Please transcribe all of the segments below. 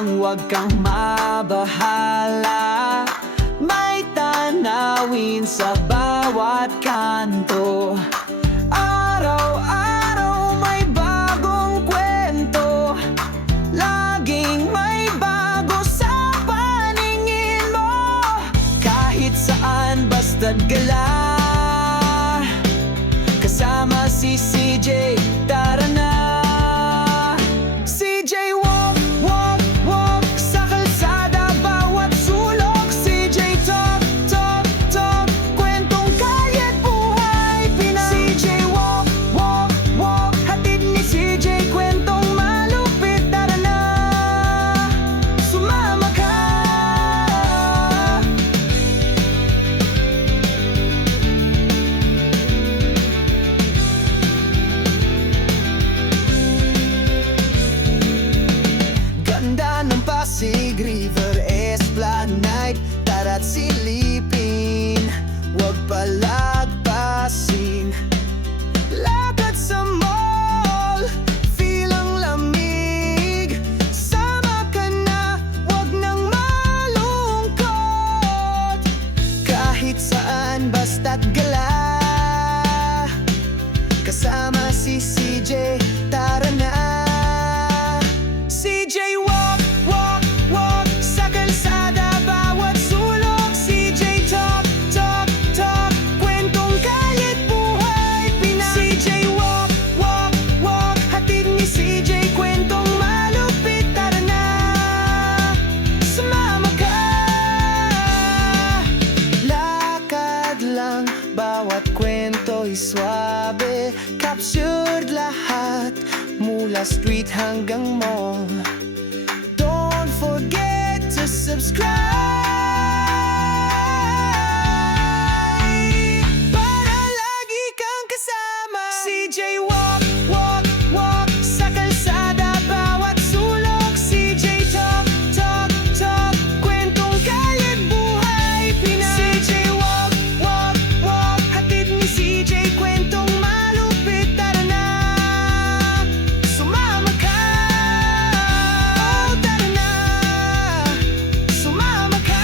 lang, huwag kang mabahala. May tanawin sa bawat kanto. Araw-araw may bagong kwento. Laging may bago sa paningin mo. Kahit saan basta't gala, kasama si CJ, tara na. CJ walk, walk, walk sa kalsada, bawat sulok. CJ talk, talk, talk, kwentong kalye't buhay Pinay. CJ walk, walk, walk, hatid ni CJ, kwentong malupit, tara na, sumama ka. Ganda ng Pasig River Esplanade, tara't silipin, huwag palagpasin. Lakad sa mall, feel ang lamig. Sama ka na, huwag nang malungkot. Kahit saan basta't gala, kasama si CJ, tara na. CJ walk, walk, walk sa kalsada, bawat sulok. CJ talk, talk, talk, kwentong kalye't buhay Pinay. CJ walk, walk, walk, hatid ni CJ, kwentong malupit, tara na, sumama ka. Lakad lang, bawat kwento'y swabe. Captured lahat, mula street hanggang mall. Don't forget to subscribe para lagi kang kasama. CJ walk, walk, walk sa kalsada, bawat sulok. CJ talk, talk, talk, kwentong kalye't buhay Pinay. CJ walk, walk, walk, hatid ni CJ, kwentong malupit, tara na, sumama ka. Oh, tara na, sumama ka.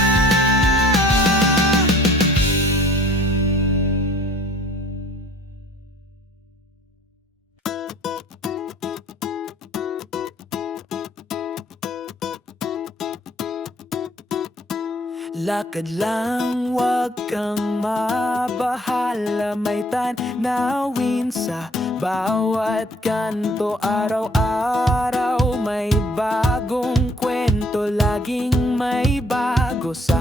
Lakad lang, huwag kang mabahala. May tanawin sa bawat kanto. Araw-araw may bagong kwento. Laging may bago sa